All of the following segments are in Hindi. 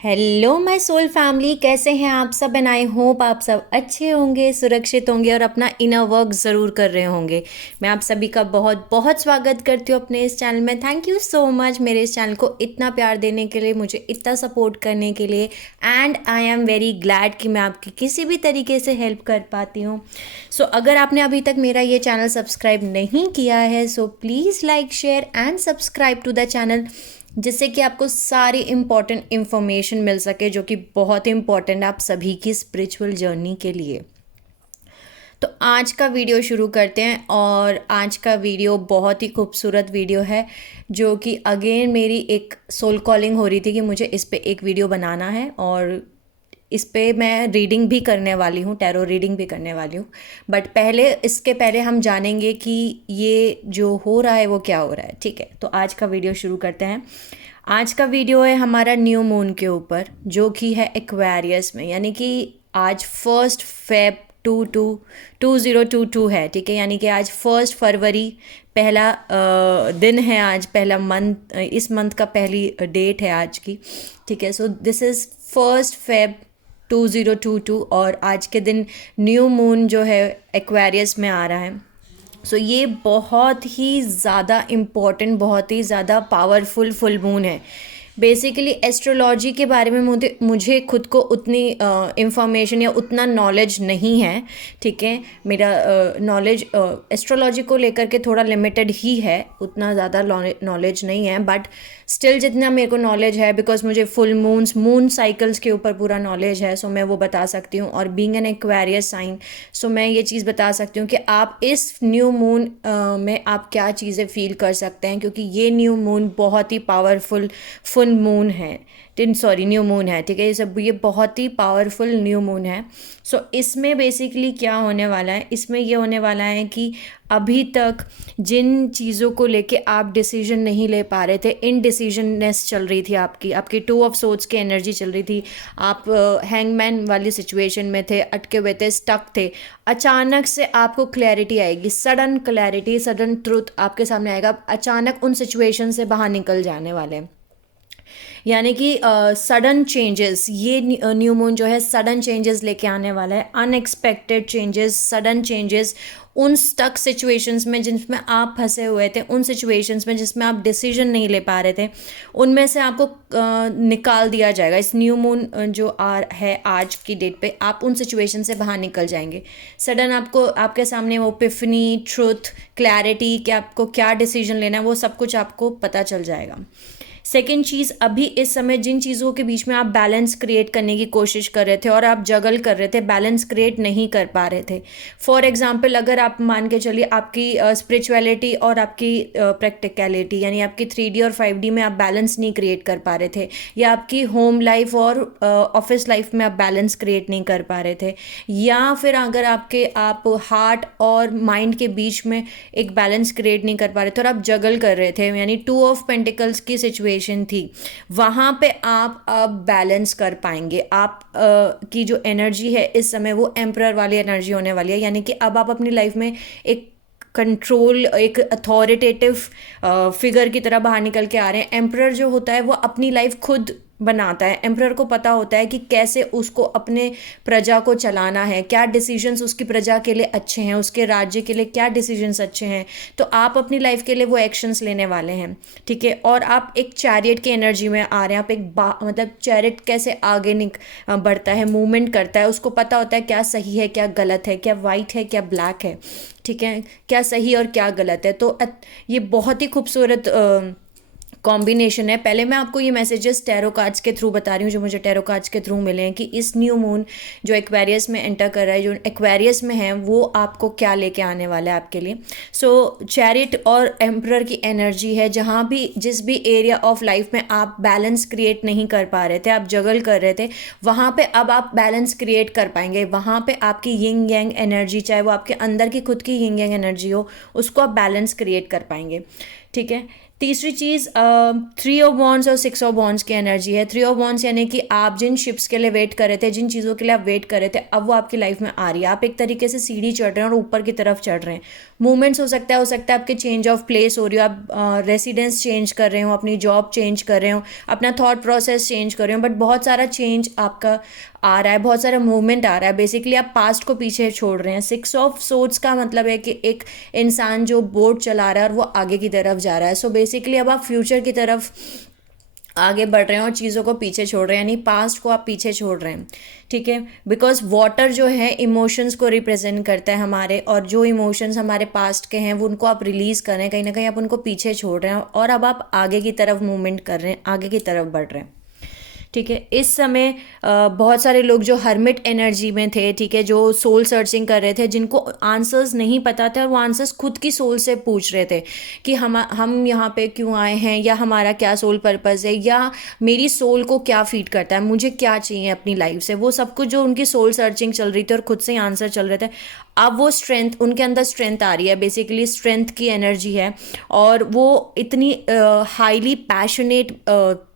हेलो माय सोल फैमिली, कैसे हैं आप सब? एंड आई होप आप सब अच्छे होंगे, सुरक्षित होंगे और अपना इनर वर्क ज़रूर कर रहे होंगे। मैं आप सभी का बहुत बहुत स्वागत करती हूँ अपने इस चैनल में। थैंक यू सो मच मेरे इस चैनल को इतना प्यार देने के लिए, मुझे इतना सपोर्ट करने के लिए। And I am very glad कि मैं आपकी किसी भी तरीके से हेल्प कर पाती हूँ। सो अगर आपने अभी तक मेरा ये चैनल सब्सक्राइब नहीं किया है, so please like, share and subscribe to the channel, जिससे कि आपको सारी इम्पॉर्टेंट इन्फॉर्मेशन मिल सके, जो कि बहुत ही इम्पॉर्टेंट है आप सभी की स्पिरिचुअल जर्नी के लिए। तो आज का वीडियो शुरू करते हैं, और आज का वीडियो बहुत ही खूबसूरत वीडियो है, जो कि अगेन मेरी एक सोल कॉलिंग हो रही थी कि मुझे इस पे एक वीडियो बनाना है। और इस पे मैं रीडिंग भी करने वाली हूँ, टैरो रीडिंग भी करने वाली हूँ। बट इसके पहले हम जानेंगे कि ये जो हो रहा है वो क्या हो रहा है। ठीक है, तो आज का वीडियो शुरू करते हैं। आज का वीडियो है हमारा न्यू मून के ऊपर, जो कि है एक्वेरियस में, यानी कि आज 1 फेब 2022 है। ठीक है, यानी कि आज 1 फरवरी पहला दिन है, आज पहला मंथ, इस मंथ का पहली डेट है आज की। ठीक है, सो दिस इज़ 1 फेब 2022, और आज के दिन न्यू मून जो है एक्वेरियस में आ रहा है। सो ये बहुत ही ज़्यादा इम्पॉर्टेंट, बहुत ही ज़्यादा पावरफुल फुल मून है। बेसिकली एस्ट्रोलॉजी के बारे में मुझे खुद को उतनी इंफॉर्मेशन या उतना नॉलेज नहीं है। ठीक है, मेरा नॉलेज एस्ट्रोलॉजी को लेकर के थोड़ा लिमिटेड ही है, उतना ज़्यादा नॉलेज नहीं है। बट स्टिल जितना मेरे को नॉलेज है, बिकॉज मुझे फुल मून साइकिल्स के ऊपर पूरा नॉलेज है, सो मैं वो बता सकती हूँ। और बीइंग एन एक्वेरियस साइन, सो मैं ये चीज़ बता सकती हूँ कि आप इस न्यू मून में आप क्या चीज़ें फील कर सकते हैं, क्योंकि ये न्यू मून बहुत ही पावरफुल फुल मून है। सॉरी, न्यू मून है। ठीक है, ये बहुत ही पावरफुल न्यू मून है। सो इसमें बेसिकली क्या होने वाला है, इसमें ये होने वाला है कि अभी तक जिन चीज़ों को लेके आप डिसीजन नहीं ले पा रहे थे, इनडिसीजननेस चल रही थी, आपकी 2 ऑफ सोर्ड्स की एनर्जी चल रही थी, आप हैंगमैन वाली सिचुएशन में थे, अटके हुए थे, स्टक थे। अचानक से आपको क्लैरिटी आएगी, सडन क्लैरिटी, सडन ट्रूथ आपके सामने आएगा। अचानक उन सिचुएशन से बाहर निकल जाने वाले हैं, यानी कि सडन चेंजेस। ये न्यू मून जो है सडन चेंजेस लेके आने वाला है, अनएक्सपेक्टेड चेंजेस, सडन चेंजेस। उन स्टक सिचुएशंस में जिसमें आप फंसे हुए थे, उन सिचुएशंस में जिसमें आप डिसीजन नहीं ले पा रहे थे, उनमें से आपको निकाल दिया जाएगा। इस न्यू मून जो है आज की डेट पे, आप उन सिचुएशन से बाहर निकल जाएंगे। सडन आपको, आपके सामने वो एपिफनी, ट्रुथ, क्लैरिटी कि आपको क्या डिसीजन लेना है, वो सब कुछ आपको पता चल जाएगा। सेकेंड चीज़, अभी इस समय जिन चीज़ों के बीच में आप बैलेंस क्रिएट करने की कोशिश कर रहे थे और आप जगल कर रहे थे, बैलेंस क्रिएट नहीं कर पा रहे थे। फॉर एग्जांपल, अगर आप मान के चलिए आपकी स्पिरिचुअलिटी और आपकी प्रैक्टिकलिटी, यानी आपकी 3D और 5D में आप बैलेंस नहीं क्रिएट कर पा रहे थे, या आपकी होम लाइफ और ऑफिस लाइफ में आप बैलेंस क्रिएट नहीं कर पा रहे थे, या फिर अगर आप हार्ट और माइंड के बीच में एक बैलेंस क्रिएट नहीं कर पा रहे थे और आप जगल कर रहे थे, यानी 2 ऑफ पेंटिकल्स की सिचुएशन थी, वहां पे आप अब बैलेंस कर पाएंगे। आप की जो एनर्जी है इस समय, वो एम्परर वाली एनर्जी होने वाली है, यानी कि अब आप अपनी लाइफ में एक कंट्रोल, एक अथॉरिटेटिव फिगर की तरह बाहर निकल के आ रहे हैं। एम्परर जो होता है वो अपनी लाइफ खुद बनाता है। एम्परर को पता होता है कि कैसे उसको अपने प्रजा को चलाना है, क्या डिसीजंस उसकी प्रजा के लिए अच्छे हैं, उसके राज्य के लिए क्या डिसीजंस अच्छे हैं। तो आप अपनी लाइफ के लिए वो एक्शंस लेने वाले हैं। ठीक है, और आप एक चैरियट की एनर्जी में आ रहे हैं। आप एक मतलब चैरियट कैसे आगे बढ़ता है, मूवमेंट करता है, उसको पता होता है क्या सही है, क्या गलत है, क्या वाइट है, क्या ब्लैक है। ठीक है, क्या सही और क्या गलत है। तो ये बहुत ही खूबसूरत कॉम्बिनेशन है। पहले मैं आपको ये मैसेजेस टैरो कार्ड्स के थ्रू बता रही हूँ, जो मुझे टैरो कार्ड्स के थ्रू मिले हैं, कि इस न्यू मून जो एक्वेरियस में एंटर कर रहा है, जो एक्वेरियस में है, वो आपको क्या लेके आने वाला है आपके लिए। सो चैरिट और एम्परर की एनर्जी है, जहाँ भी जिस भी एरिया ऑफ लाइफ में आप बैलेंस क्रिएट नहीं कर पा रहे थे, आप जगल कर रहे थे, वहाँ पे अब आप बैलेंस क्रिएट कर पाएंगे। वहाँ पे आपकी यिंग यांग एनर्जी, चाहे वो आपके अंदर की खुद की यिंग यांग एनर्जी हो, उसको आप बैलेंस क्रिएट कर पाएंगे। ठीक है, तीसरी चीज़ 3 ऑफ वॉन्ड्स और 6 ऑफ वॉन्ड्स की एनर्जी है। 3 ऑफ वॉन्ड्स यानी कि आप जिन शिप्स के लिए वेट कर रहे थे, जिन चीज़ों के लिए आप वेट कर रहे थे, अब वो आपकी लाइफ में आ रही है। आप एक तरीके से सीढ़ी चढ़ रहे हैं और ऊपर की तरफ चढ़ रहे हैं। मूवमेंट्स हो सकता है आपके चेंज ऑफ प्लेस हो रही हो, आप रेसिडेंस चेंज कर रहे हो, अपनी जॉब चेंज कर रहे हो, अपना थॉट प्रोसेस चेंज कर रहे हो, बट बहुत सारा चेंज आपका आ रहा है, बहुत सारा मूवमेंट आ रहा है। बेसिकली आप पास्ट को पीछे छोड़ रहे हैं। 6 ऑफ सोर्ड्स का मतलब है कि एक इंसान जो बोट चला रहा है और वो आगे की तरफ जा रहा है। सो बेसिकली अब आप फ्यूचर की तरफ आगे बढ़ रहे हैं और चीज़ों को पीछे छोड़ रहे हैं, यानी पास्ट को आप पीछे छोड़ रहे हैं। ठीक है, बिकॉज वाटर जो है इमोशंस को रिप्रेजेंट करता है हमारे, और जो इमोशंस हमारे पास्ट के हैं वो उनको आप रिलीज़ कर रहे हैं, कहीं ना कहीं आप उनको पीछे छोड़ रहे हैं और अब आप आगे की तरफ मूवमेंट कर रहे हैं, आगे की तरफ बढ़ रहे हैं। ठीक है, इस समय बहुत सारे लोग जो हर्मिट एनर्जी में थे, ठीक है, जो सोल सर्चिंग कर रहे थे, जिनको आंसर्स नहीं पता थे और वो आंसर्स खुद की सोल से पूछ रहे थे कि हम यहाँ पे क्यों आए हैं, या हमारा क्या सोल पर्पस है, या मेरी सोल को क्या फीड करता है, मुझे क्या चाहिए अपनी लाइफ से। वो सब कुछ जो उनकी सोल सर्चिंग चल रही थी और खुद से ही आंसर चल रहे थे, अब वो स्ट्रेंथ, उनके अंदर स्ट्रेंथ आ रही है, बेसिकली स्ट्रेंथ की एनर्जी है। और वो इतनी हाईली पैशनेट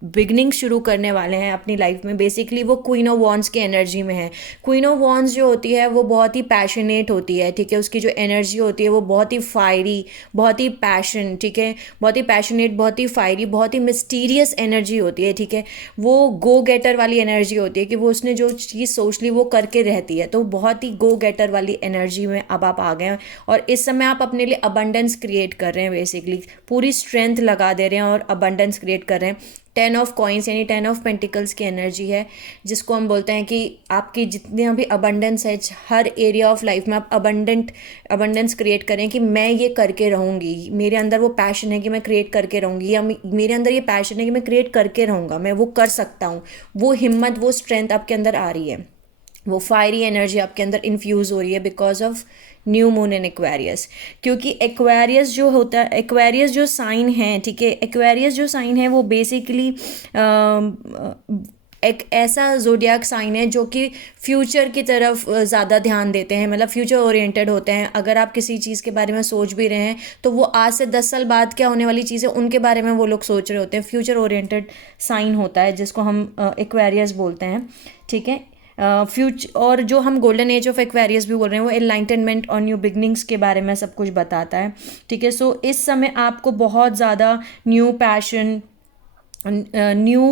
बिगनिंग शुरू करने वाले हैं अपनी लाइफ में। बेसिकली वो क्वीन ऑफ वॉन्ड्स की एनर्जी में है। क्वीन ऑफ वॉन्ड्स जो होती है वो बहुत ही पैशनेट होती है। ठीक है, उसकी जो एनर्जी होती है वो बहुत ही फायरी, बहुत ही पैशन, ठीक है, बहुत ही पैशनेट, बहुत ही फायरी, बहुत ही मिस्टीरियस एनर्जी होती है। ठीक है, वो गो गेटर वाली एनर्जी होती है कि वो उसने जो चीज़ सोच ली वो करके रहती है। तो बहुत ही गो गेटर वाली एनर्जी में अब आप आ गए हैं और इस समय आप अपने लिए अबंडेंस क्रिएट कर रहे हैं। बेसिकली पूरी स्ट्रेंथ लगा दे रहे हैं और अबंडेंस क्रिएट कर रहे हैं। 10 ऑफ कॉइन्स यानी 10 ऑफ पेंटिकल्स की एनर्जी है, जिसको हम बोलते हैं कि आपकी जितने भी अबंडेंस है हर एरिया ऑफ लाइफ में, आप अबंडेंस क्रिएट करें कि मैं ये करके रहूँगी, मेरे अंदर वो पैशन है कि मैं क्रिएट करके रहूँगी, या मेरे अंदर ये पैशन है कि मैं क्रिएट करके रहूँगा, मैं वो कर सकता हूँ। वो हिम्मत, वो स्ट्रेंथ आपके अंदर आ रही है, वो फायरी एनर्जी आपके अंदर इन्फ्यूज़ हो रही है because of new moon in Aquarius. क्योंकि एक्वेरियस जो होता है, एक्वेरियस जो साइन है, ठीक है, एक्वेरियस जो साइन है वो बेसिकली एक ऐसा जोडियाक साइन है जो कि फ्यूचर की तरफ ज़्यादा ध्यान देते हैं, मतलब फ्यूचर ओरिएंटेड होते हैं। अगर आप किसी चीज़ के बारे में सोच भी रहे हैं तो वो आज से 10 साल बाद क्या होने वाली चीज़ है उनके बारे में वो लोग सोच रहे होते हैं। फ्यूचर ओरिएंटेड साइन होता है जिसको हम एक्वेरियस बोलते हैं। ठीक है, फ्यूचर, और जो हम गोल्डन एज ऑफ एक्वेरियस भी बोल रहे हैं वो एनलाइटनमेंट और न्यू बिगनिंग्स के बारे में सब कुछ बताता है। ठीक है, सो इस समय आपको बहुत ज़्यादा न्यू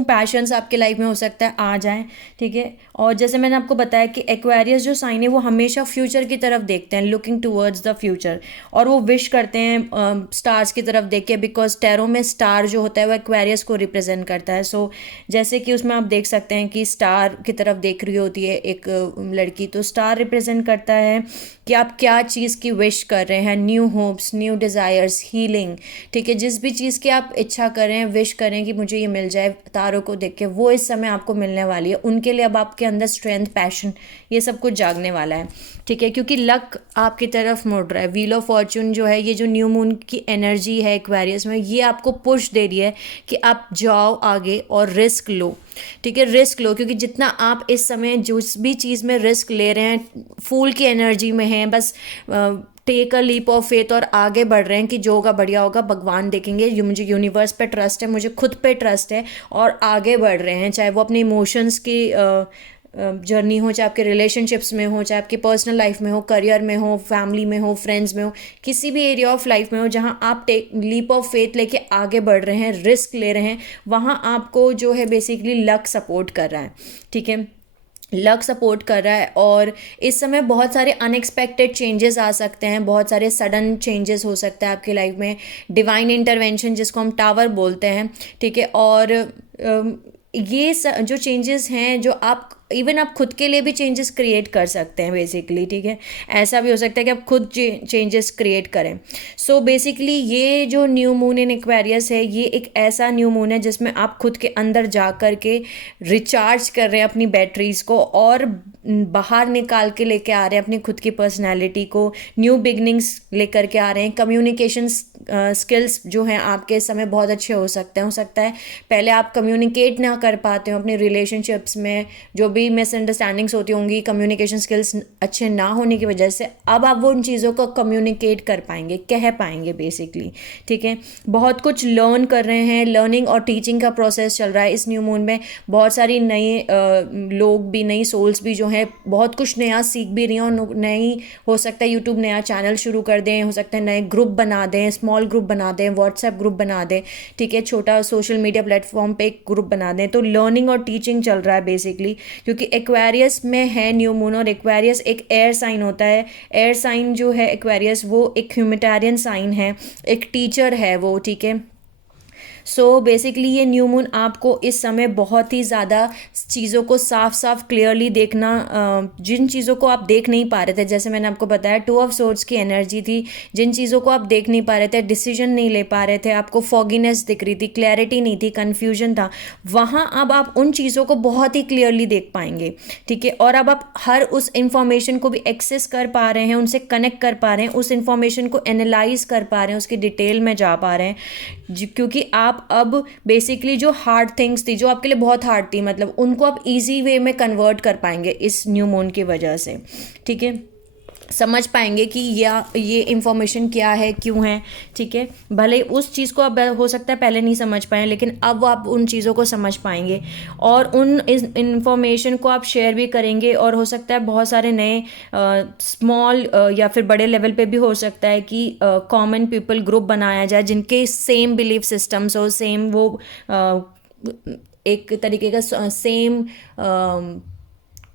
पैशंस आपके लाइफ में हो सकता है आ जाएं। ठीक है, और जैसे मैंने आपको बताया कि एक्वेरियस जो साइन है वो हमेशा फ्यूचर की तरफ देखते हैं, लुकिंग टूवर्ड्स द फ्यूचर, और वो विश करते हैं स्टार्स की तरफ देख के, बिकॉज टैरो में स्टार जो होता है वो एक्वेरियस को रिप्रेजेंट करता है। सो जैसे कि उसमें आप देख सकते हैं कि स्टार की तरफ देख रही होती है एक लड़की, तो स्टार रिप्रेजेंट करता है कि आप क्या चीज़ की विश कर रहे हैं, new hopes, new desires, healing. ठीक है, जिस भी चीज़ की आप इच्छा करें, विश करें कि मुझे ये मिल जाए, तारों को देख के वो इस समय आपको मिलने वाली है। उनके लिए अब आपके अंदर स्ट्रेंथ, पैशन, ये सब कुछ जागने वाला है। ठीक है, क्योंकि लक आपकी तरफ मुड़ रहा है। व्हील ऑफ फॉर्चून जो है, ये जो न्यू मून की एनर्जी है एक्वेरियस में, ये आपको पुश दे रही है कि आप जाओ आगे और रिस्क लो। ठीक है, रिस्क लो, क्योंकि जितना आप इस समय जिस भी चीज़ में रिस्क ले रहे हैं, फूल की एनर्जी में हैं, बस take a leap of faith और आगे बढ़ रहे हैं कि जो होगा बढ़िया होगा, भगवान देखेंगे, ये मुझे यूनिवर्स पे ट्रस्ट है, मुझे खुद पे ट्रस्ट है, और आगे बढ़ रहे हैं। चाहे वो अपने इमोशंस की जर्नी हो, चाहे आपके रिलेशनशिप्स में हो, चाहे आपकी पर्सनल लाइफ में हो, करियर में हो, फैमिली में हो, फ्रेंड्स में हो, किसी भी एरिया ऑफ लाइफ में हो जहाँ आप टेक लीप ऑफ फेथ लेके आगे बढ़ रहे हैं, रिस्क ले रहे हैं, वहाँ आपको जो है बेसिकली लक सपोर्ट कर रहा है। ठीक है, लक सपोर्ट कर रहा है, और इस समय बहुत सारे अनएक्सपेक्टेड चेंजेस आ सकते हैं, बहुत सारे सडन चेंजेस हो सकता है आपकी लाइफ में, डिवाइन इंटरवेंशन जिसको हम टावर बोलते हैं। ठीक है, और ये जो चेंजेस हैं, जो आप इवन आप खुद के लिए भी चेंजेस क्रिएट कर सकते हैं बेसिकली। ठीक है, ऐसा भी हो सकता है कि आप खुद चेंजेस क्रिएट करें। सो बेसिकली ये जो न्यू मून इन एक्वेरियस है, ये एक ऐसा न्यू मून है जिसमें आप खुद के अंदर जा कर के रिचार्ज कर रहे हैं अपनी बैटरीज को, और बाहर निकाल के लेके आ रहे हैं अपनी खुद की पर्सनैलिटी को, न्यू बिगनिंग्स लेकर के आ रहे हैं। कम्युनिकेशन स्किल्स जो हैं आपके इस समय बहुत अच्छे हो सकते हैं। पहले आप कम्युनिकेट ना कर पाते हो अपने रिलेशनशिप्स में, जो भी भी मिसअंडरस्टैंडिंग्स होती होंगी, कम्युनिकेशन स्किल्स अच्छे ना होने की वजह से, अब आप वो उन चीज़ों को कम्युनिकेट कर पाएंगे, कह पाएंगे बेसिकली, ठीक है। बहुत कुछ लर्न कर रहे हैं, लर्निंग और टीचिंग का प्रोसेस चल रहा है इस न्यू मून में। बहुत सारी नए लोग भी, नई सोल्स भी जो हैं बहुत कुछ नया सीख भी रही हैं, और नई हो सकता है यूट्यूब नया चैनल शुरू कर दें, हो सकता है नए ग्रुप बना दें, स्मॉल ग्रुप बना दें, व्हाट्सएप ग्रुप बना दें, ठीक है, छोटा सोशल मीडिया प्लेटफॉर्म पे एक ग्रुप बना दें। तो लर्निंग और टीचिंग चल रहा है बेसिकली, क्योंकि एक्वेरियस में है न्यू मून, और एक्वेरियस एक एयर साइन होता है। एयर साइन जो है एक्वेरियस, वो एक ह्यूमैनिटेरियन साइन है, एक टीचर है वो, ठीक है। सो बेसिकली ये न्यू मून आपको इस समय बहुत ही ज़्यादा चीज़ों को साफ साफ क्लियरली देखना, जिन चीज़ों को आप देख नहीं पा रहे थे, जैसे मैंने आपको बताया 2 ऑफ सोर्ड्स की एनर्जी थी, जिन चीज़ों को आप देख नहीं पा रहे थे, डिसीजन नहीं ले पा रहे थे, आपको फॉगीनेस दिख रही थी, क्लैरिटी नहीं थी, कन्फ्यूजन था, वहाँ अब आप उन चीज़ों को बहुत ही क्लियरली देख पाएंगे, ठीक है। और अब आप हर उस इंफॉर्मेशन को भी एक्सेस कर पा रहे हैं, उनसे कनेक्ट कर पा रहे हैं, उस इंफॉर्मेशन को एनालाइज कर पा रहे हैं, उसकी डिटेल में जा पा रहे हैं, क्योंकि आप अब बेसिकली जो हार्ड थिंग्स थी, जो आपके लिए बहुत हार्ड थी, मतलब उनको आप इजी वे में कन्वर्ट कर पाएंगे इस न्यू मून की वजह से, ठीक है। समझ पाएंगे कि ये इंफॉर्मेशन क्या है, क्यों है, ठीक है। भले उस चीज़ को अब हो सकता है पहले नहीं समझ पाए, लेकिन अब आप उन चीज़ों को समझ पाएंगे और उन इस इंफॉर्मेशन को आप शेयर भी करेंगे। और हो सकता है बहुत सारे नए स्मॉल या फिर बड़े लेवल पे भी हो सकता है कि कॉमन पीपल ग्रुप बनाया जाए, जिनके सेम बिलीफ सिस्टम्स हो, सेम वो एक तरीके का same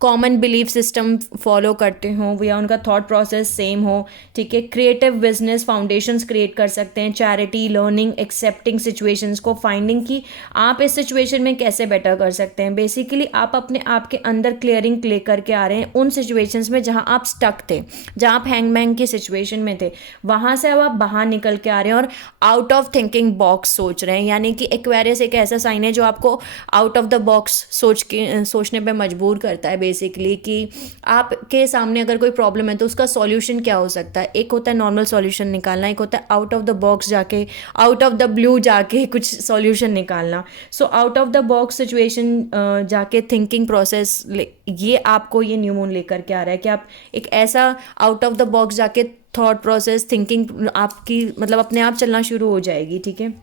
common belief system follow करते हों, या उनका थॉट प्रोसेस सेम हो, ठीक है। क्रिएटिव बिजनेस फाउंडेशंस क्रिएट कर सकते हैं, चैरिटी, लर्निंग, एक्सेप्टिंग सिचुएशंस को, फाइंडिंग कि आप इस सिचुएशन में कैसे बेटर कर सकते हैं। बेसिकली आप अपने आप के अंदर क्लियरिंग ले करके आ रहे हैं उन सिचुएशंस में जहां आप स्टक थे, जहां आप हैंगमैन की सिचुएशन में थे, वहां से अब आप बाहर निकल के आ रहे हैं और आउट ऑफ थिंकिंग बॉक्स सोच रहे हैं। यानी कि एक्वेरियस एक ऐसा साइन है जो आपको आउट ऑफ द बॉक्स सोचने पर मजबूर करता है बेसिकली, कि आपके सामने अगर कोई प्रॉब्लम है तो उसका सॉल्यूशन क्या हो सकता है। एक होता है नॉर्मल सॉल्यूशन निकालना, एक होता है आउट ऑफ द बॉक्स जाके, आउट ऑफ द ब्लू जाके कुछ सॉल्यूशन निकालना। So out of the box situation जाके थिंकिंग प्रोसेस, ये आपको ये न्यू मून लेकर के आ रहा है कि आप एक ऐसा आउट ऑफ द बॉक्स जाके थॉट प्रोसेस, थिंकिंग आपकी मतलब अपने आप चलना शुरू हो जाएगी, ठीक है।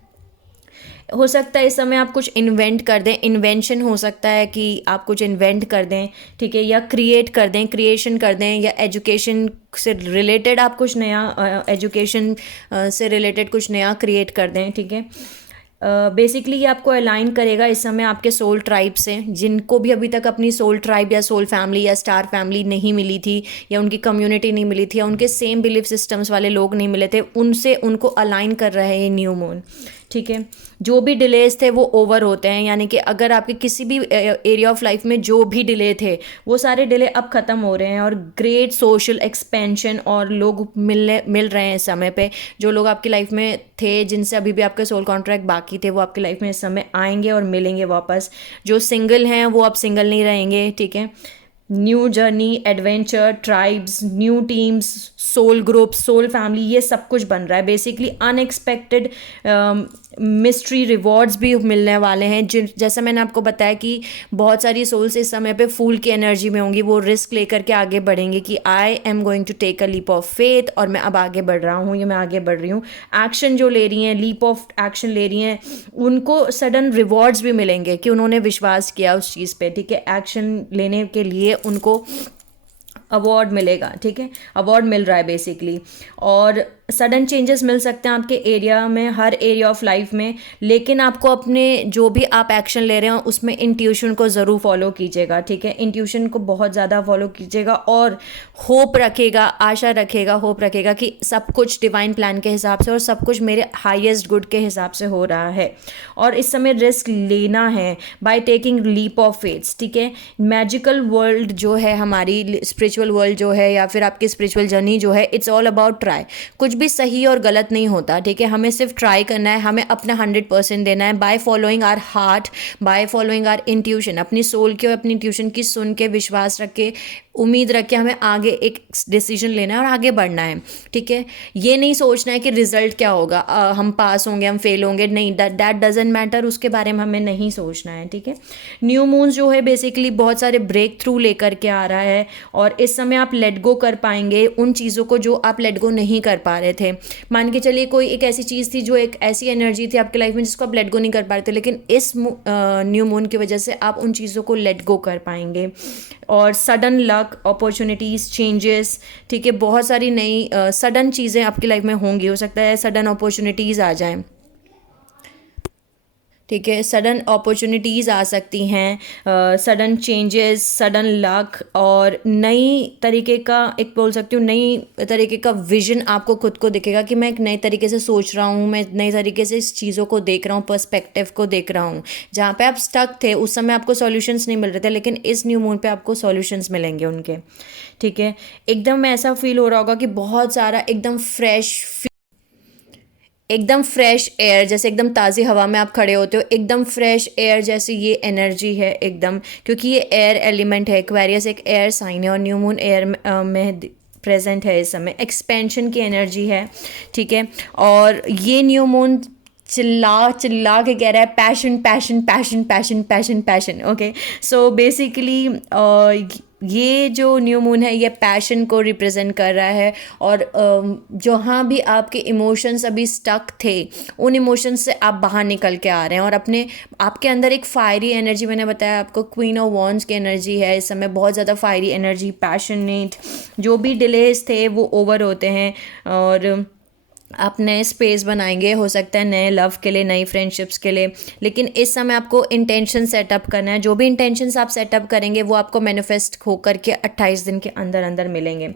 हो सकता है इस समय आप कुछ इन्वेंट कर दें, इन्वेंशन हो सकता है कि आप कुछ इन्वेंट कर दें, ठीक है, या क्रिएट कर दें, क्रिएशन कर दें, या एजुकेशन से रिलेटेड आप कुछ नया, एजुकेशन से रिलेटेड कुछ नया क्रिएट कर दें, ठीक है। बेसिकली ये आपको अलाइन करेगा इस समय आपके सोल ट्राइब से, जिनको भी अभी तक अपनी सोल ट्राइब या सोल फैमिली या स्टार फैमिली नहीं मिली थी, या उनकी कम्युनिटी नहीं मिली थी, या उनके सेम बिलीफ सिस्टम्स वाले लोग नहीं मिले थे, उनसे उनको अलाइन कर रहे हैं ये न्यू मून, ठीक है। जो भी डिलेज थे वो ओवर होते हैं, यानी कि अगर आपके किसी भी एरिया ऑफ लाइफ में जो भी डिले थे वो सारे डिले अब ख़त्म हो रहे हैं, और ग्रेट सोशल एक्सपेंशन और लोग मिल रहे हैं इस समय पे। जो लोग आपकी लाइफ में थे, जिनसे अभी भी आपके सोल कॉन्ट्रैक्ट बाकी थे, वो आपकी लाइफ में इस समय आएंगे और मिलेंगे वापस। जो सिंगल हैं वो अब सिंगल नहीं रहेंगे, ठीक है। New journey, adventure, tribes, new teams, soul group, soul family, ये सब कुछ बन रहा है बेसिकली। अनएक्सपेक्टेड मिस्ट्री रिवॉर्ड्स भी मिलने वाले हैं, जैसा मैंने आपको बताया कि बहुत सारी सोल्स इस समय पे फूल की एनर्जी में होंगी, वो रिस्क लेकर के आगे बढ़ेंगे कि I am going to take a leap of faith, और मैं अब आगे बढ़ रहा हूँ, या मैं आगे बढ़ रही हूँ। एक्शन जो ले रही हैं, लीप ऑफ एक्शन ले रही हैं, उनको सडन रिवॉर्ड्स भी मिलेंगे कि उन्होंने विश्वास किया उस चीज़ पे, ठीक है। एक्शन लेने के लिए उनको अवार्ड मिलेगा, ठीक है, अवार्ड मिल रहा है बेसिकली। और सडन चेंजेस मिल सकते हैं आपके एरिया में, हर एरिया ऑफ लाइफ में, लेकिन आपको अपने जो भी आप एक्शन ले रहे हो उसमें इंट्यूशन को ज़रूर फॉलो कीजिएगा, ठीक है। इंट्यूशन को बहुत ज़्यादा फॉलो कीजिएगा और होप रखेगा, आशा रखेगा, होप रखेगा कि सब कुछ डिवाइन प्लान के हिसाब से और सब कुछ मेरे हाईएस्ट गुड के हिसाब से हो रहा है। और इस समय रिस्क लेना है by taking leap of faiths, ठीक है। मैजिकल वर्ल्ड जो है, हमारी स्पिरिचुअल वर्ल्ड जो है, या फिर आपकी स्पिरिचुअल जर्नी जो है, इट्स ऑल अबाउट ट्राई। कुछ कुछ भी सही और गलत नहीं होता, ठीक है। हमें सिर्फ ट्राई करना है, हमें अपना 100% देना है by following our heart, by following our intuition, अपनी सोल की और अपनी इंट्यूशन की सुन के, विश्वास रख के, उम्मीद रख के हमें आगे एक डिसीजन लेना है और आगे बढ़ना है, ठीक है। ये नहीं सोचना है कि रिजल्ट क्या होगा, हम पास होंगे, हम फेल होंगे, नहीं, दैट डजेंट मैटर, उसके बारे में हमें नहीं सोचना है, ठीक है। न्यू मून जो है बेसिकली बहुत सारे ब्रेक थ्रू लेकर के आ रहा है, और इस समय आप लेट गो कर पाएंगे उन चीज़ों को जो आप लेट गो नहीं कर पा रहे थे। मान के चलिए कोई एक ऐसी चीज़ थी जो एक ऐसी एनर्जी थी आपकी लाइफ में जिसको आप लेट गो नहीं कर पा रहे थे, लेकिन इस न्यू मून की वजह से आप उन चीज़ों को लेट गो कर पाएंगे। और सडन लक, अपॉर्चुनिटीज़, चेंजेस, ठीक है, बहुत सारी नई सडन चीज़ें आपकी लाइफ में होंगी, हो सकता है सडन अपॉर्चुनिटीज़ आ जाएं, ठीक है, सडन अपॉर्चुनिटीज़ आ सकती हैं, सडन चेंजेस, सडन लक, और नई तरीके का, एक बोल सकती हूँ नई तरीके का विजन आपको खुद को दिखेगा कि मैं एक नए तरीके से सोच रहा हूँ, मैं नए तरीके से इस चीज़ों को देख रहा हूँ, पर्सपेक्टिव को देख रहा हूँ। जहाँ पे आप स्टक थे उस समय आपको सॉल्यूशंस नहीं मिल रहे थे, लेकिन इस न्यू मून पे आपको सॉल्यूशंस मिलेंगे उनके, ठीक है। एकदम ऐसा फील हो रहा होगा कि बहुत सारा एकदम फ्रेश एयर, जैसे एकदम ताज़ी हवा में आप खड़े होते हो, एकदम फ्रेश एयर जैसी ये एनर्जी है एकदम, क्योंकि ये एयर एलिमेंट है, एक्वेरियस एक एयर साइन है, और न्यू मून एयर में प्रेजेंट है इस समय, एक्सपेंशन की एनर्जी है, ठीक है। और ये न्यू मून चिल्ला चिल्ला के कह रहा है passion passion passion passion passion passion, okay. So basically ये जो न्यू मून है ये पैशन को रिप्रेजेंट कर रहा है, और जहाँ भी आपके इमोशंस अभी स्टक थे उन इमोशंस से आप बाहर निकल के आ रहे हैं, और अपने आपके अंदर एक फायरी एनर्जी, मैंने बताया आपको क्वीन ऑफ वॉन्ड्स की एनर्जी है इस समय, बहुत ज़्यादा फायरी एनर्जी, पैशनेट, जो भी डिलेज थे वो ओवर होते हैं, और आप नए स्पेस बनाएंगे, हो सकता है नए लव के लिए, नई फ्रेंडशिप्स के लिए, लेकिन इस समय आपको इंटेंशन सेटअप करना है। जो भी इंटेंशंस आप सेटअप करेंगे वो आपको मैनिफेस्ट होकर के 28 दिन के अंदर अंदर मिलेंगे,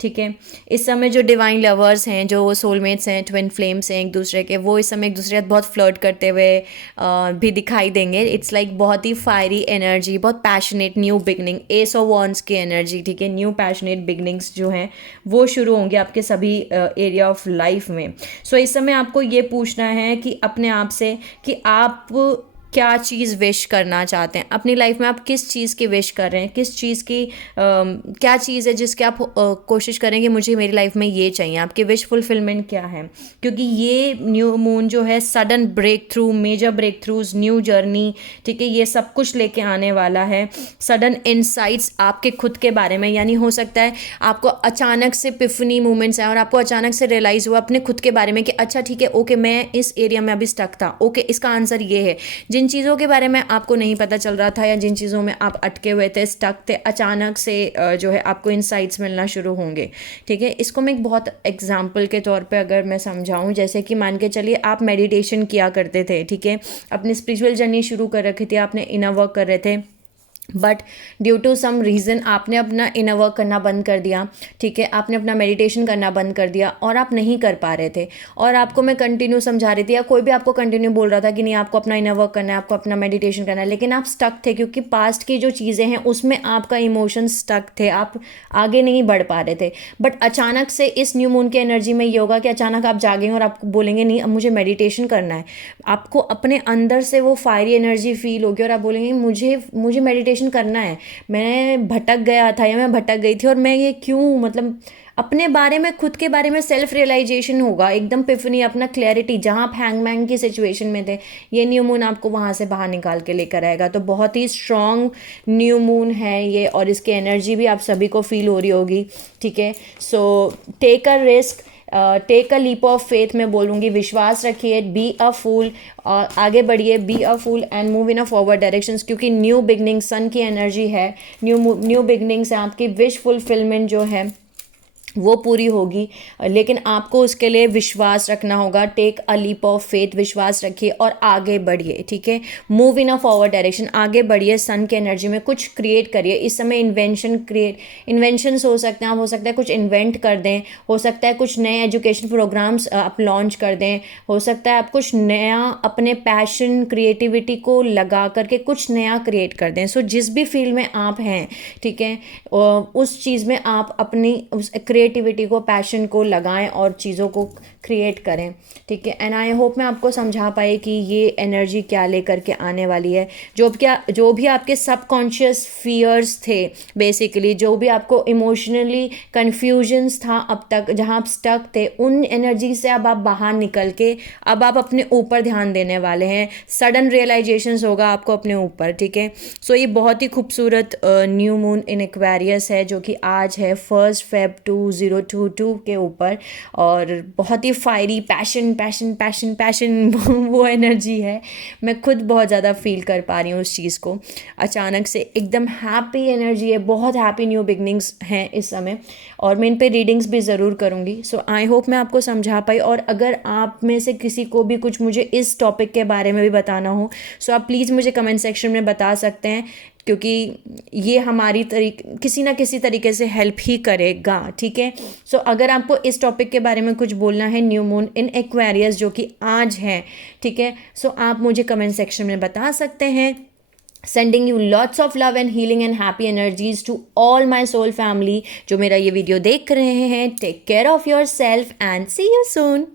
ठीक है। इस समय जो डिवाइन लवर्स हैं, जो सोलमेट्स हैं, ट्विन फ्लेम्स हैं एक दूसरे के, वो इस समय एक दूसरे के साथ बहुत फ्लर्ट करते हुए भी दिखाई देंगे। इट्स लाइक बहुत ही फायरी एनर्जी, बहुत passionate new beginning, S of wands की एनर्जी, ठीक है। न्यू पैशनेट बिगनिंग्स जो हैं वो शुरू होंगे आपके सभी एरिया ऑफ लाइफ में। सो इस समय आपको ये पूछना है कि अपने आप से कि आप क्या चीज़ विश करना चाहते हैं अपनी लाइफ में, आप किस चीज़ की विश कर रहे हैं, किस चीज़ की क्या चीज़ है जिसके आप कोशिश करेंगे मुझे मेरी लाइफ में ये चाहिए, आपकी विश फुलफिलमेंट क्या है। क्योंकि ये न्यू मून जो है sudden breakthrough, major breakthroughs, new journey, ठीक है, ये सब कुछ लेके आने वाला है। सडन इनसाइट्स आपके खुद के बारे में, यानी हो सकता है आपको अचानक से पिफनी मोमेंट्स आए और आपको अचानक से रियलाइज़ हुआ अपने खुद के बारे में कि अच्छा ठीक है, ओके, मैं इस एरिया में अभी स्टक था, ओके, इसका आंसर ये है। जिन चीज़ों के बारे में आपको नहीं पता चल रहा था, या जिन चीज़ों में आप अटके हुए थे, स्टक थे, अचानक से जो है आपको इनसाइट्स मिलना शुरू होंगे, ठीक है। इसको मैं एक बहुत एग्जाम्पल के तौर पे अगर मैं समझाऊं, जैसे कि मान के चलिए आप मेडिटेशन किया करते थे, ठीक है, अपनी स्पिरिचुअल जर्नी शुरू कर रखी थी, आपने इनर वर्क कर रहे थे, but due to some reason आपने अपना इनर वर्क करना बंद कर दिया, ठीक है, आपने अपना मेडिटेशन करना बंद कर दिया और आप नहीं कर पा रहे थे, और आपको मैं कंटिन्यू समझा रही थी या कोई भी आपको कंटिन्यू बोल रहा था कि नहीं आपको अपना इनर वर्क करना है, आपको अपना मेडिटेशन करना है, लेकिन आप स्टक थे क्योंकि पास्ट की जो चीज़ें हैं उसमें आपका इमोशन स्टक थे, आप आगे नहीं बढ़ पा रहे थे। बट अचानक से इस न्यू मून की एनर्जी में ये होगा कि अचानक आप जागेंगे और आपको बोलेंगे नहीं अब मुझे मेडिटेशन करना है, आपको अपने अंदर से वो फायरी एनर्जी फील होगी और आप बोलेंगे मुझे मुझे मेडिटेशन करना है, मैं भटक गया था या मैं भटक गई थी और मैं ये क्यों, मतलब अपने बारे में, खुद के बारे में सेल्फ रियलाइजेशन होगा, एकदम पिफनी, अपना क्लैरिटी, जहाँ आप हैंगमैन की सिचुएशन में थे ये न्यू मून आपको वहाँ से बाहर निकाल के लेकर आएगा। तो बहुत ही स्ट्रॉन्ग न्यू मून है ये, और इसकी एनर्जी भी आप सभी को फील हो रही होगी, ठीक है। So take a risk, take a leap of faith मैं बोलूँगी, विश्वास रखिए, बी अ फूल, और आगे बढ़िए, be a fool and move in a forward directions, क्योंकि न्यू बिगनिंग, सन की एनर्जी है, न्यू बिगनिंग्स है, आपकी विश फुलफिलमेंट जो है वो पूरी होगी, लेकिन आपको उसके लिए विश्वास रखना होगा। Take a leap of faith, विश्वास रखिए और आगे बढ़िए, ठीक है, move in a forward direction, आगे बढ़िए, सन की एनर्जी में कुछ क्रिएट करिए। इस समय इन्वेंशंस हो सकते हैं, आप हो सकता है कुछ इन्वेंट कर दें, हो सकता है कुछ नए एजुकेशन प्रोग्राम्स आप लॉन्च कर दें, हो सकता है आप कुछ नया अपने पैशन, क्रिएटिविटी को लगा करके कुछ नया क्रिएट कर दें। सो जिस भी फील्ड में आप हैं, ठीक है, उस चीज़ में आप अपनी क्रिएटिविटी को, पैशन को लगाएं और चीज़ों को क्रिएट करें, ठीक है। एंड आई होप मैं आपको समझा पाई कि ये एनर्जी क्या लेकर के आने वाली है। जो भी आपके सबकॉन्शियस फियर्स थे, बेसिकली जो भी आपको इमोशनली कन्फ्यूजन्स था अब तक, जहाँ आप स्टक थे, उन एनर्जी से अब आप बाहर निकल के अब आप अपने ऊपर ध्यान देने वाले हैं। सडन रियलाइजेशंस होगा आपको अपने ऊपर, ठीक है। सो ये बहुत ही खूबसूरत न्यू मून इन एक्वेरियस है जो कि आज है 1 Feb 2022 के ऊपर, और बहुत ही fiery passion passion passion passion वो एनर्जी है। मैं खुद बहुत ज़्यादा फील कर पा रही हूँ उस चीज़ को। अचानक से एकदम हैप्पी एनर्जी है, बहुत हैप्पी न्यू बिगनिंग्स हैं इस समय, और मैं इन पे रीडिंग्स भी ज़रूर करूँगी। सो आई होप मैं आपको समझा पाई। और अगर आप में से किसी को भी कुछ मुझे इस टॉपिक के बारे में भी बताना हो, सो आप प्लीज़ मुझे कमेंट सेक्शन में बता सकते हैं, क्योंकि ये हमारी किसी ना किसी तरीके से हेल्प ही करेगा, ठीक है। सो अगर आपको इस टॉपिक के बारे में कुछ बोलना है, न्यू मून इन एक्वेरियस जो कि आज है, ठीक है, सो आप मुझे कमेंट सेक्शन में बता सकते हैं। Sending you lots of love and healing and happy energies to all my soul family जो मेरा ये वीडियो देख रहे हैं। Take care of yourself and see you soon.